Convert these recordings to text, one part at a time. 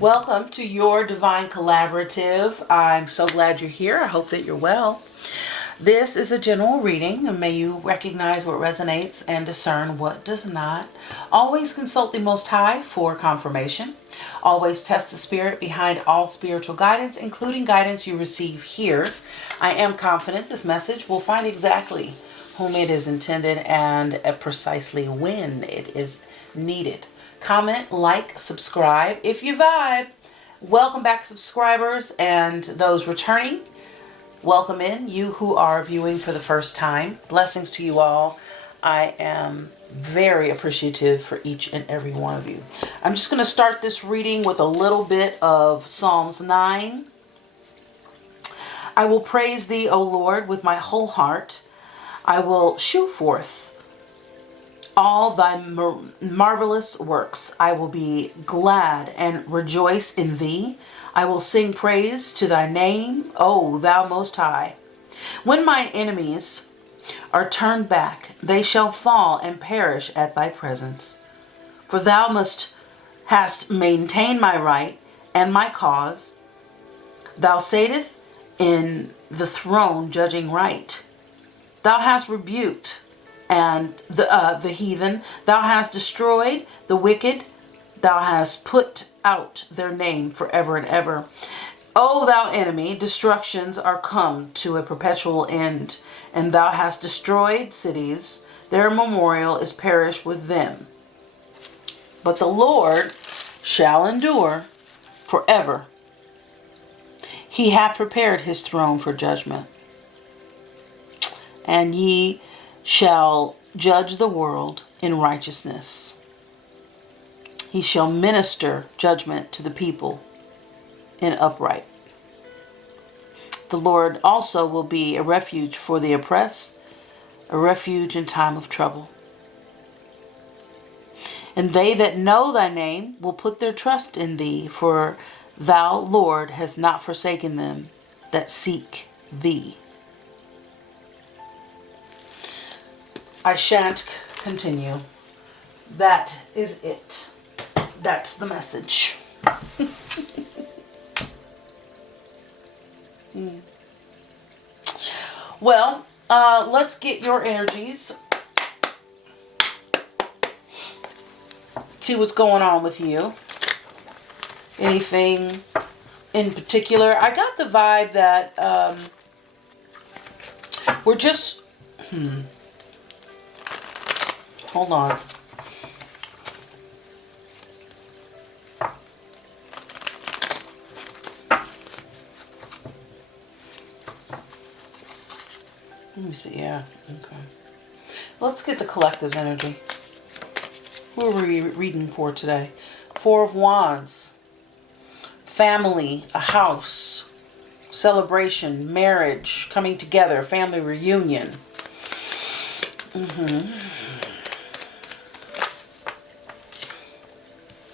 Welcome to your Divine Collaborative. I'm so glad you're here. I hope that you're well. This is a general reading, and may you recognize what resonates and discern what does not. Always consult the Most High for confirmation. Always test the spirit behind all spiritual guidance, including guidance you receive here. I am confident this message will find exactly whom it is intended and precisely when it is needed. Comment, like, subscribe if you vibe. Welcome back, subscribers, and those returning. Welcome in, you who are viewing for the first time. Blessings to you all. I am very appreciative for each and every one of you. I'm just going to start this reading with a little bit of Psalms 9. I will praise thee, O Lord, with my whole heart. I will shew forth all thy marvelous works. I will be glad and rejoice in thee. I will sing praise to thy name, O thou most high. When mine enemies are turned back, they shall fall and perish at thy presence. For thou hast maintained my right and my cause. Thou sattest in the throne judging right. Thou hast rebuked and the heathen. Thou hast destroyed the wicked. Thou hast put out their name forever and ever. O thou enemy, destructions are come to a perpetual end, and thou hast destroyed cities. Their memorial is perished with them. But the Lord shall endure forever. He hath prepared his throne for judgment, and ye shall judge the world in righteousness. He shall minister judgment to the people in upright. The Lord also will be a refuge for the oppressed, a refuge in time of trouble. And they that know thy name will put their trust in thee, for thou, Lord, hast not forsaken them that seek thee. I shan't continue. That is it. That's the message. Well, let's get your energies. See what's going on with you. Anything in particular? I got the vibe that we're just... Hold on. Let me see. Yeah. Okay. Let's get the collective energy. Who are we reading for today? Four of Wands. Family, a house, celebration, marriage, coming together, family reunion.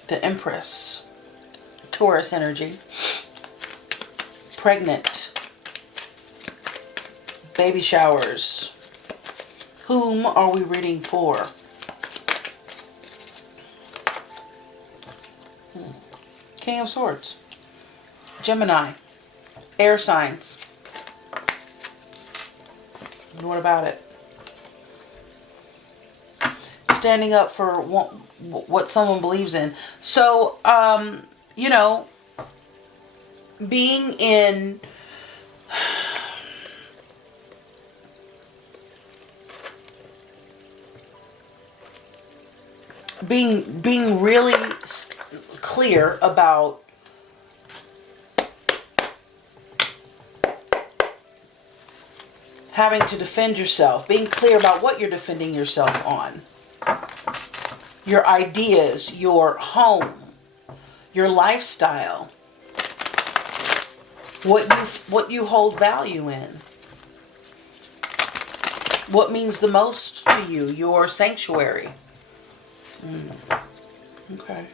The Empress. Taurus energy. Pregnant. Baby showers. Whom are we reading for? King of Swords. Gemini. Air signs. What about it? Standing up for what someone believes in. So, being in... Being really clear about having to defend yourself, being clear about what you're defending yourself on, your ideas, your home, your lifestyle, what you hold value in, what means the most to you, your sanctuary. Okay.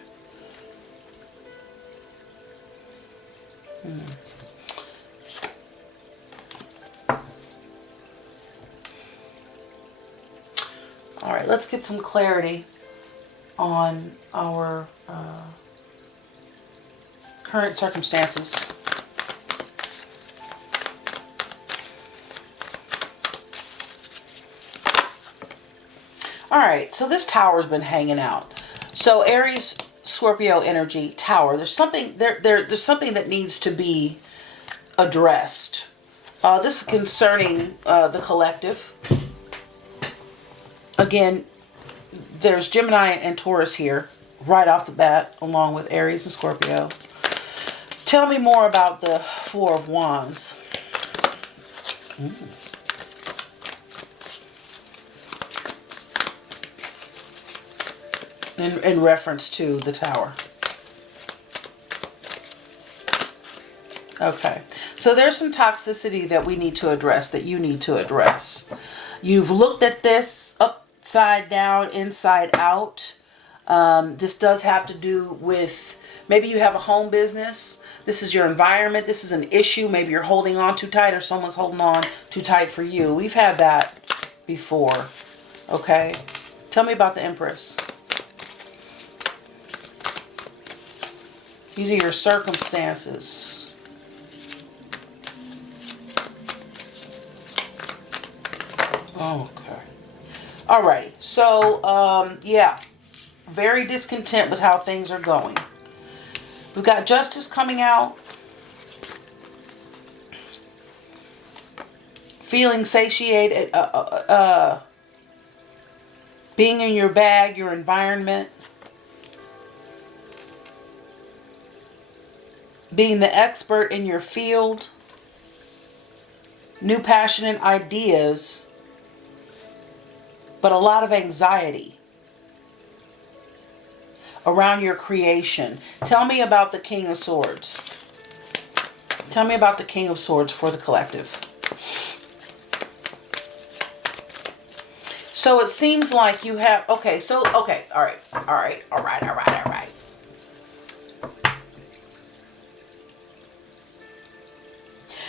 All right, let's get some clarity on our current circumstances. All right, so this tower's been hanging out. So Aries, Scorpio energy, tower. There's something there's something that needs to be addressed. This is concerning the collective. Again, there's Gemini and Taurus here right off the bat, along with Aries and Scorpio. Tell me more about the Four of Wands. In reference to the tower. Okay, so there's some toxicity that we need to address, that you need to address. You've looked at this upside down, inside out. This does have to do with, maybe you have a home business. This is your environment. This is an issue. Maybe you're holding on too tight or someone's holding on too tight for you. We've had that before. Okay, tell me about the Empress. These are your circumstances. Okay. Alrighty. So, yeah. Very discontent with how things are going. We've got Justice coming out. Feeling satiated. Being in your bag, your environment. Being the expert in your field. New passionate ideas. But a lot of anxiety around your creation. Tell me about the King of Swords. Tell me about the King of Swords for the collective. So it seems like you have, all right.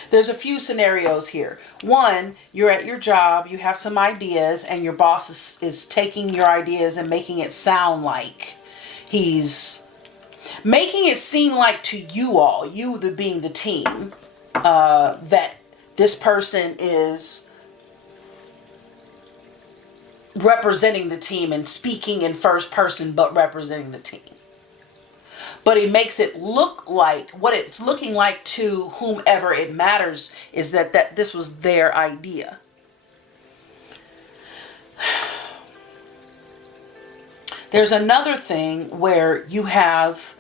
There's a few scenarios here. One, you're at your job, you have some ideas, and your boss is taking your ideas and making it sound like he's making it seem like to you all, you being the team, that this person is representing the team and speaking in first person, but representing the team. But it makes it look like, what it's looking like to whomever it matters is that this was their idea. There's another thing where you have,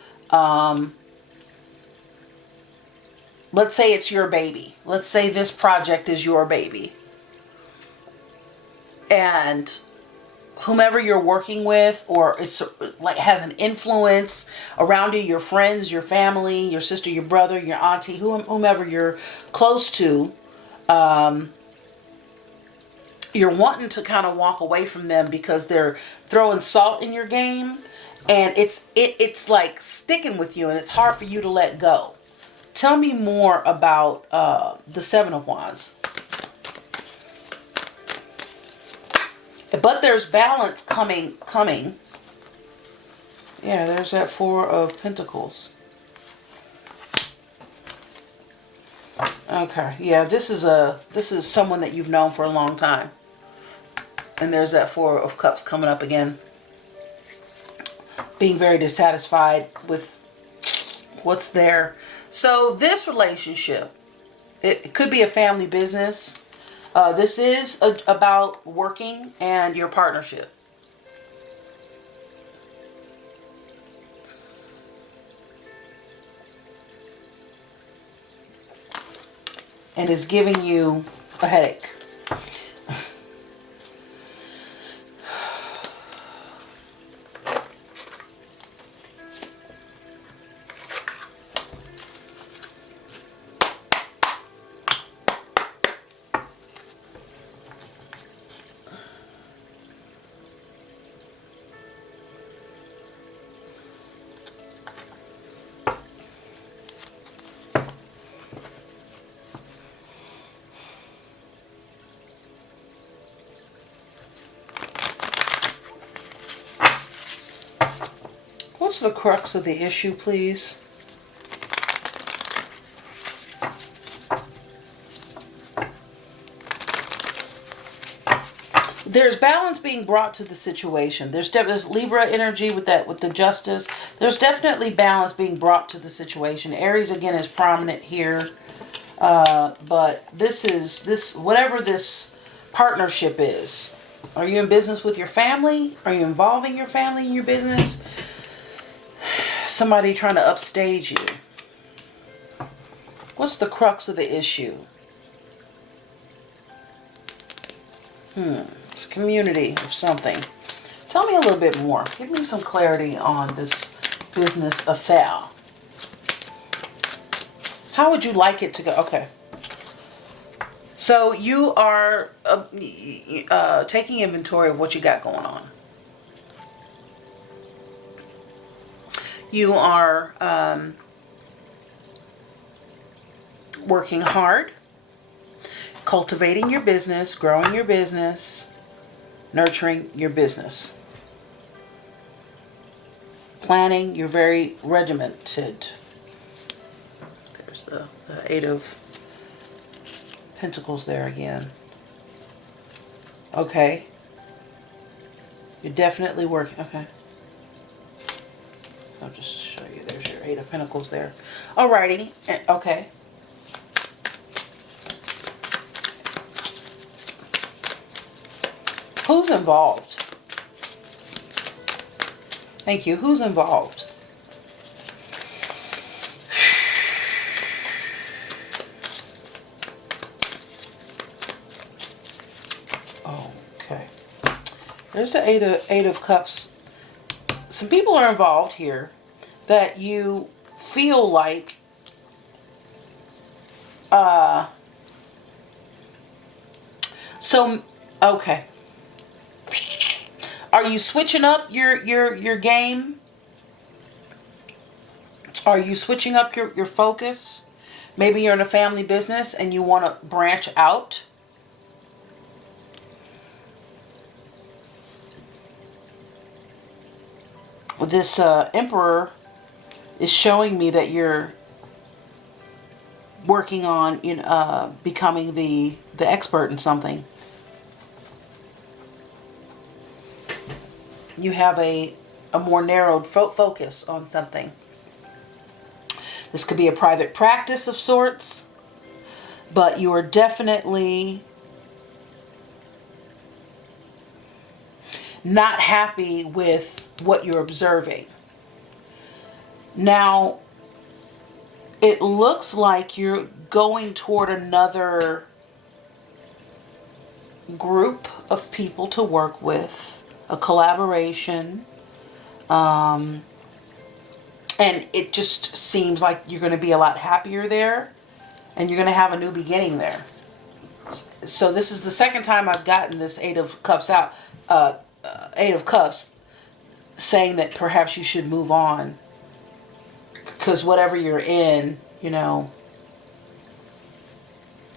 let's say it's your baby. Let's say this project is your baby. And whomever you're working with, or is like has an influence around you, your friends, your family, your sister, your brother, your auntie, whomever you're close to, you're wanting to kind of walk away from them because they're throwing salt in your game, and it's like sticking with you, and it's hard for you to let go. Tell me more about the Seven of Wands. But there's balance coming. Yeah, there's that Four of Pentacles. Okay, yeah, this is someone that you've known for a long time. And there's that Four of Cups coming up again. Being very dissatisfied with what's there. So this relationship, it could be a family business. This is about working and your partnership. And is giving you a headache. What's the crux of the issue, please? there's balance being brought to the situation. There's Libra energy with that, with the justice. There's definitely balance being brought to the situation. Aries again is prominent here. But this whatever this partnership is. Are you in business with your family? Are you involving your family in your business? Somebody trying to upstage you. What's the crux of the issue? It's community of something. Tell me a little bit more. Give me some clarity on this business affair. How would you like it to go? Okay. So you are taking inventory of what you got going on. You are working hard, cultivating your business, growing your business, nurturing your business. Planning, you're very regimented. There's the Eight of Pentacles there again. Okay. You're definitely working. Okay. I'll just show you. There's your Eight of Pentacles there. Alrighty. Okay. Who's involved? Thank you. Who's involved? Okay. There's the Eight of Cups. Some people are involved here that you feel like okay. Are you switching up your game? Are you switching up your focus? Maybe you're in a family business and you want to branch out. This Emperor is showing me that you're working on becoming the expert in something. You have a more narrowed focus on something. This could be a private practice of sorts, but you are definitely not happy with what you're observing. Now, it looks like you're going toward another group of people to work with, a collaboration, and it just seems like you're going to be a lot happier there, and you're going to have a new beginning there. So this is the second time I've gotten this Eight of Cups out, Eight of Cups, saying that perhaps you should move on, because whatever you're in,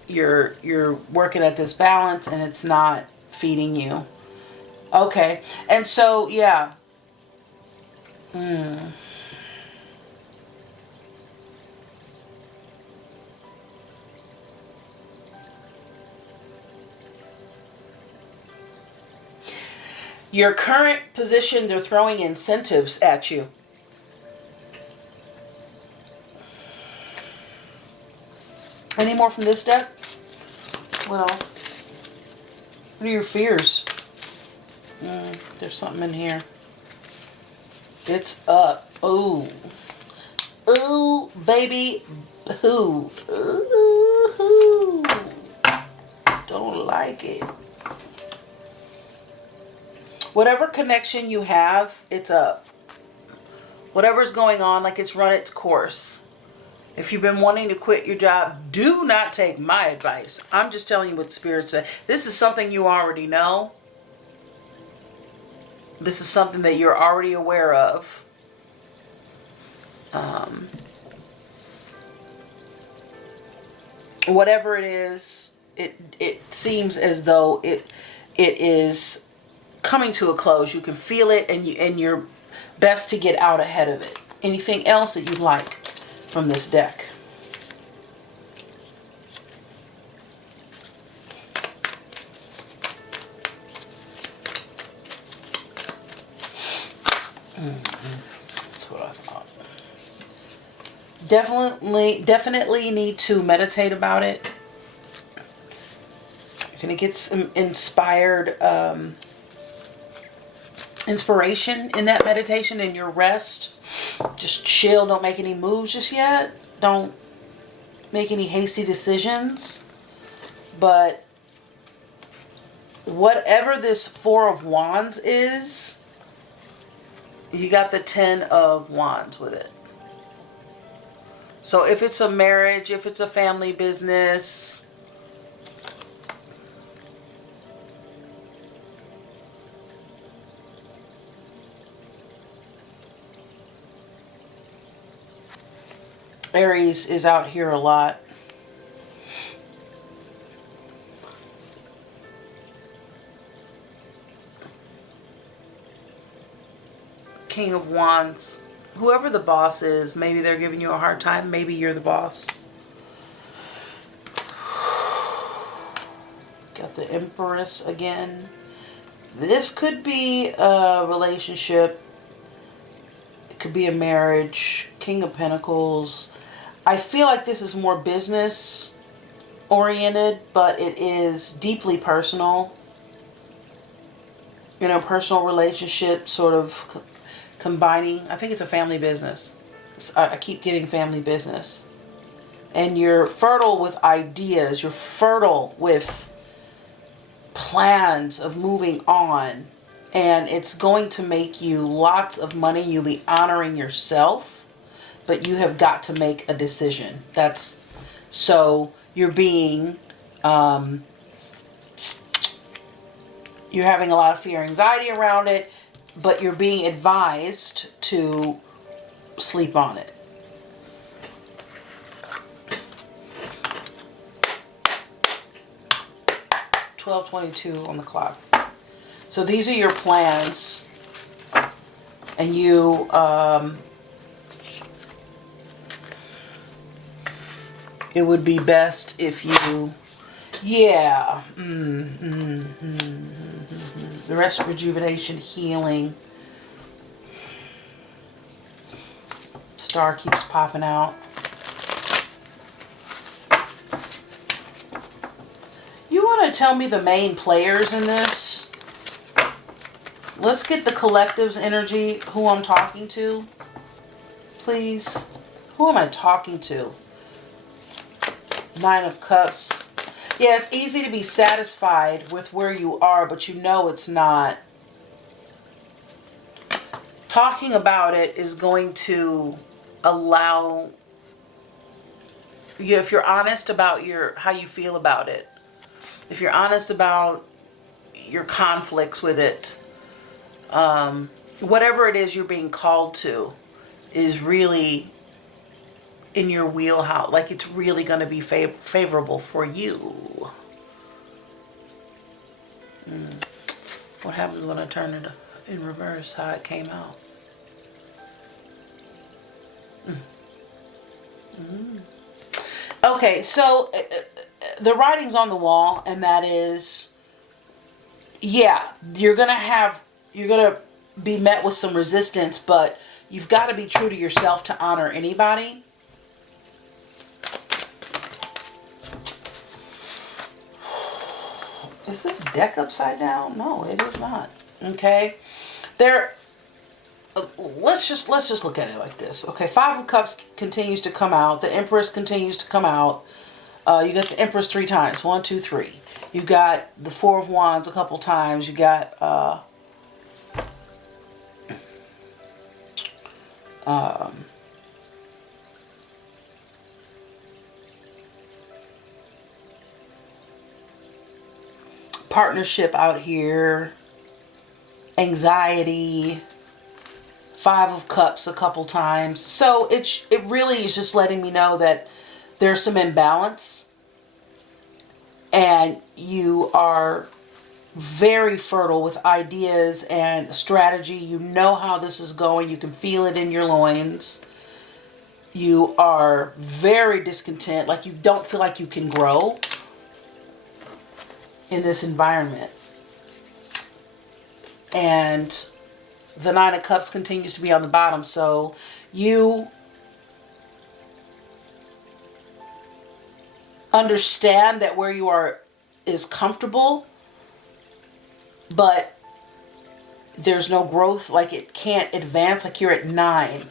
you're working at this balance and it's not feeding you. Okay, and so yeah. Your current position, they're throwing incentives at you. Any more from this deck? What else? What are your fears? There's something in here. It's up. Ooh. Ooh, baby. Ooh. Ooh. Don't like it. Whatever connection you have, it's up. Whatever's going on, like it's run its course. If you've been wanting to quit your job, do not take my advice. I'm just telling you what the Spirit said. This is something you already know. This is something that you're already aware of. Whatever it is, it seems as though it is coming to a close. You can feel it, and you're best to get out ahead of it. Anything else that you'd like from this deck? That's what I thought. Definitely need to meditate about it. You're going to get some inspiration in that meditation and your rest. Just chill. Don't make any moves just yet. Don't make any hasty decisions. But whatever this Four of Wands is, you got the 10 of Wands with it. So if it's a marriage, if it's a family business, Aries is out here a lot. King of Wands. Whoever the boss is, maybe they're giving you a hard time. Maybe you're the boss. Got the Empress again. This could be a relationship. It could be a marriage. King of Pentacles. I feel like this is more business oriented, but it is deeply personal. You know, personal relationship sort of combining. I think it's a family business. I keep getting family business. And you're fertile with ideas. You're fertile with plans of moving on. And it's going to make you lots of money. You'll be honoring yourself. But you have got to make a decision. That's so you're being you're having a lot of fear, anxiety around it, but you're being advised to sleep on it. $12:22 on the clock. So these are your plans, and you it would be best if you, yeah, the rest, rejuvenation, healing. Star keeps popping out. You want to tell me the main players in this? Let's get the collective's energy, who I'm talking to, please. Who am I talking to? Nine of Cups. Yeah, it's easy to be satisfied with where you are, but you know it's not. Talking about it is going to allow you, if you're honest about how you feel about it, if you're honest about your conflicts with it, whatever it is you're being called to is really in your wheelhouse. Like, it's really going to be favorable for you. What happens when I turn it in reverse, how it came out? Okay, so the writing's on the wall, and that is, yeah, you're gonna be met with some resistance, but you've got to be true to yourself to honor anybody. Is this deck upside down? No, it is not. Okay, let's just look at it like this. Okay, Five of Cups continues to come out. The Empress continues to come out. You got the Empress 3 times. 1, 2, 3. You got the Four of Wands a couple times. You got partnership out here. Anxiety. Five of Cups a couple times. So it really is just letting me know that there's some imbalance, and you are very fertile with ideas and strategy. You know how this is going. You can feel it in your loins. You are very discontent, like you don't feel like you can grow in this environment. And the Nine of Cups continues to be on the bottom. So you understand that where you are is comfortable, but there's no growth, like it can't advance, like you're at 9.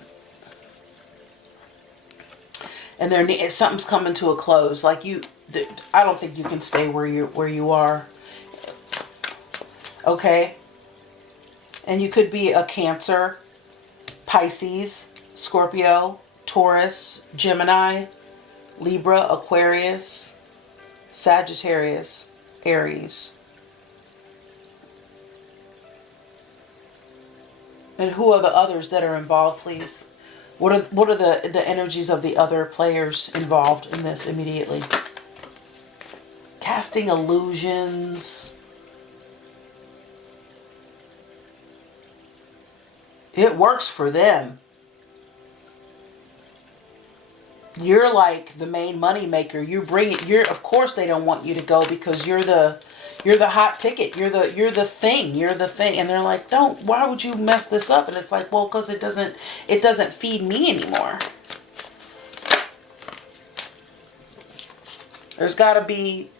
And there something's coming to a close. Like I don't think you can stay where you are. Okay? And you could be a Cancer, Pisces, Scorpio, Taurus, Gemini, Libra, Aquarius, Sagittarius, Aries. And who are the others that are involved, please? What are the energies of the other players involved in this immediately? Casting illusions. It works for them. You're like the main money maker. You bring it. Of course they don't want you to go because you're the hot ticket. You're the thing. You're the thing. And they're like, why would you mess this up? And it's like, well, because it doesn't feed me anymore. There's got to be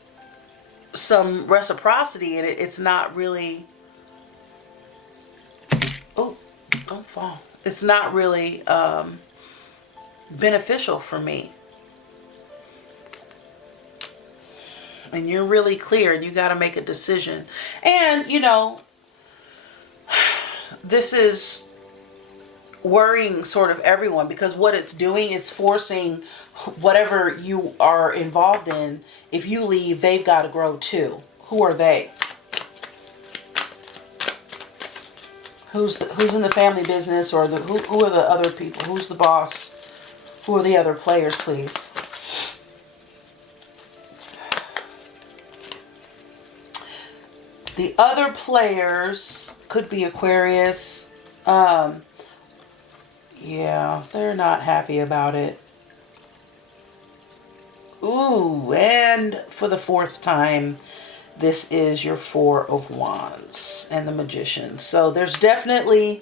some reciprocity in it. It's not really, oh, don't fall. It's not really beneficial for me. And you're really clear and you got to make a decision. And, this is worrying sort of everyone, because what it's doing is forcing whatever you are involved in. If you leave, they've got to grow too. Who are they? Who's in the family business, or who are the other people? Who's the boss? Who are the other players, please? The other players could be Aquarius. Yeah, they're not happy about it. Ooh, and for the 4th time, this is your 4 of Wands and the Magician. So there's definitely,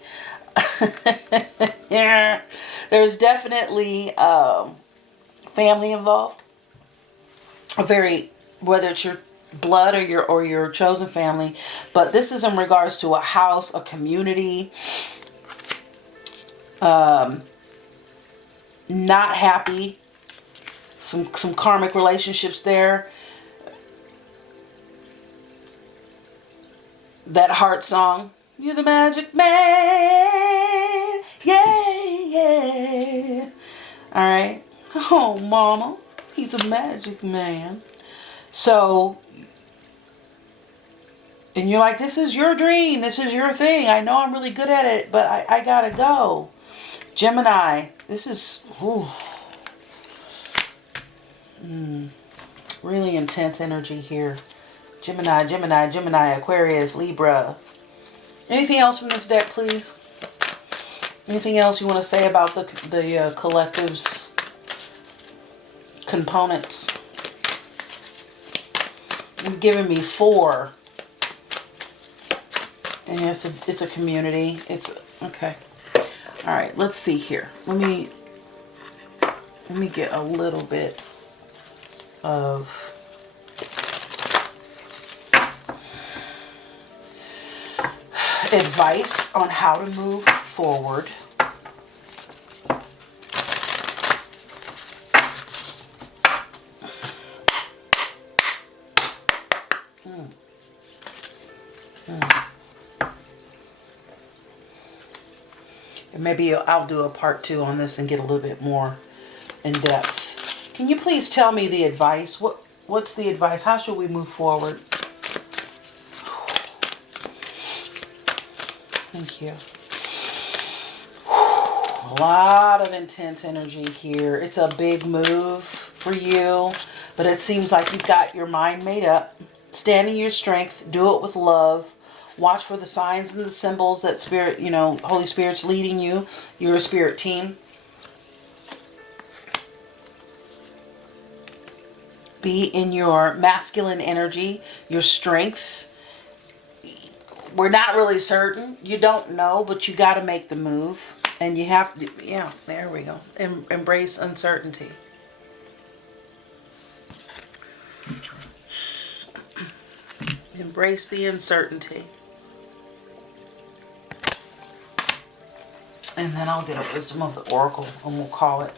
yeah, there's definitely family involved. Whether it's your blood or your chosen family, but this is in regards to a house, a community. Not happy. Some karmic relationships there. That heart song, you're the magic man, yeah. All right. Oh, mama, he's a magic man. So, and you're like, this is your dream. This is your thing. I know I'm really good at it, but I gotta go. Gemini, this is really intense energy here. Gemini, Aquarius, Libra. Anything else from this deck, please? Anything else you want to say about the collective's components? You've given me 4. And it's a community. It's okay. All right, let's see here. Let me get a little bit of advice on how to move forward. And maybe I'll do a part 2 on this and get a little bit more in depth. Can you please tell me the advice? What's the advice? How should we move forward? Thank you. A lot of intense energy here. It's a big move for you, but it seems like you've got your mind made up. Stand in your strength. Do it with love. Watch for the signs and the symbols that Spirit, Holy Spirit's leading you. You're a spirit team. Be in your masculine energy, your strength. we're not really certain. You don't know, but you got to make the move. And you have to, yeah, there we go. Embrace uncertainty. Embrace the uncertainty. And then I'll get a wisdom of the oracle and we'll call it.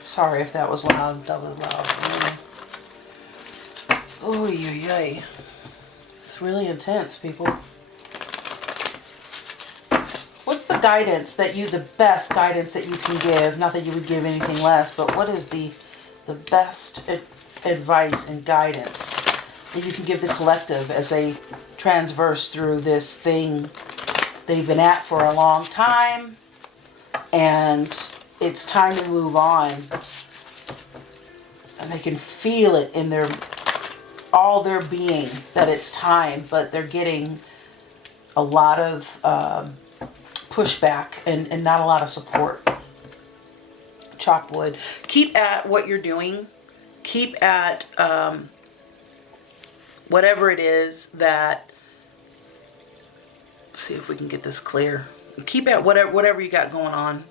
Sorry if that was loud. That was loud. Oh, yay. It's really intense, people. What's the guidance that you, the best guidance that you can give? Not that you would give anything less, but what is the best advice and guidance that you can give the collective as they transverse through this thing they've been at for a long time, and it's time to move on, and they can feel it in all their being that it's time, but they're getting a lot of pushback and not a lot of support. Chalkwood. Keep at what you're doing. Keep at whatever it is that, see if we can get this clear. Keep at whatever you got going on.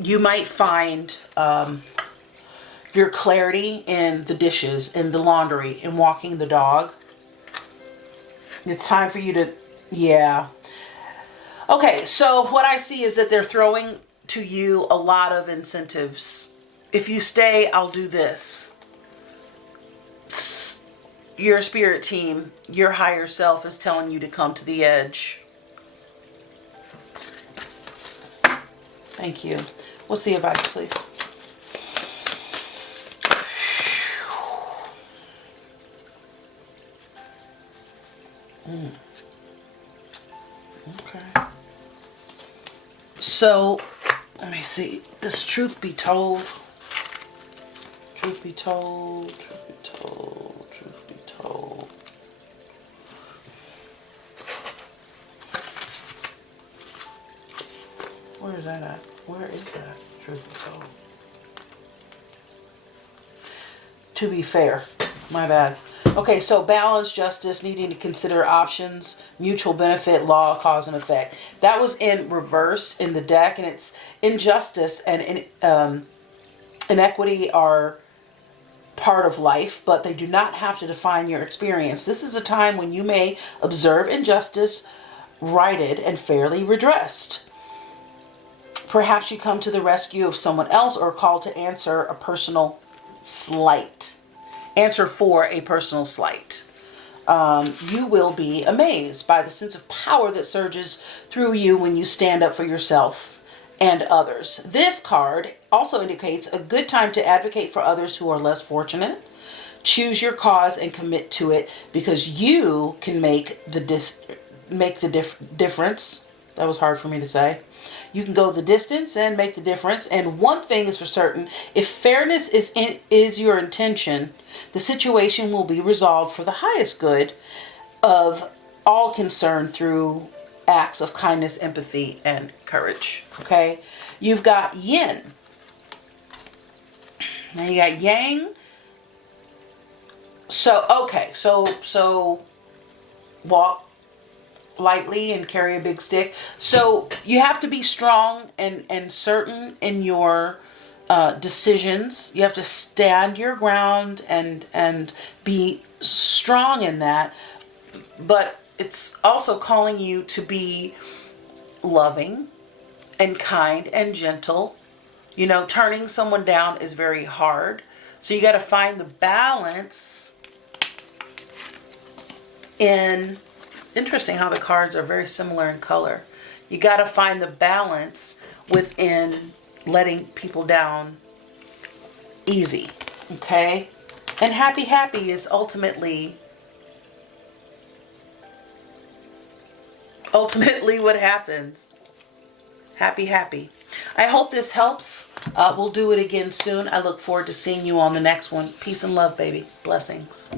You might find your clarity in the dishes, in the laundry, in walking the dog. It's time for you to, yeah. Okay, so what I see is that they're throwing to you a lot of incentives. If you stay, I'll do this. Your spirit team, your higher self is telling you to come to the edge. Thank you. What's the advice, please? Okay. So, let me see. This truth be told. Truth be told. Truth be told. Truth be told. Where is that at? Where is that? Truth be told. To be fair. My bad. Okay, so balance, justice, needing to consider options, mutual benefit, law, cause and effect. That was in reverse in the deck, and it's injustice and inequity are part of life, but they do not have to define your experience. This is a time when you may observe injustice righted and fairly redressed. Perhaps you come to the rescue of someone else or call to answer a personal slight. Answer for a personal slight. You will be amazed by the sense of power that surges through you when you stand up for yourself and others. This card also indicates a good time to advocate for others who are less fortunate. Choose your cause and commit to it because you can make the difference. That was hard for me to say. You can go the distance and make the difference. And one thing is for certain, if fairness is your intention, the situation will be resolved for the highest good of all concerned through acts of kindness, empathy, and courage. Okay? You've got yin. Now you got yang. So, okay. So walk lightly and carry a big stick. So you have to be strong and certain in your decisions. You have to stand your ground and be strong in that. But it's also calling you to be loving and kind and gentle. You know, turning someone down is very hard. So you got to find the balance in... Interesting how the cards are very similar in color. You got to find the balance within letting people down easy, okay? And happy is ultimately what happens. Happy. I hope this helps. We'll do it again soon. I look forward to seeing you on the next one. Peace and love, baby. Blessings.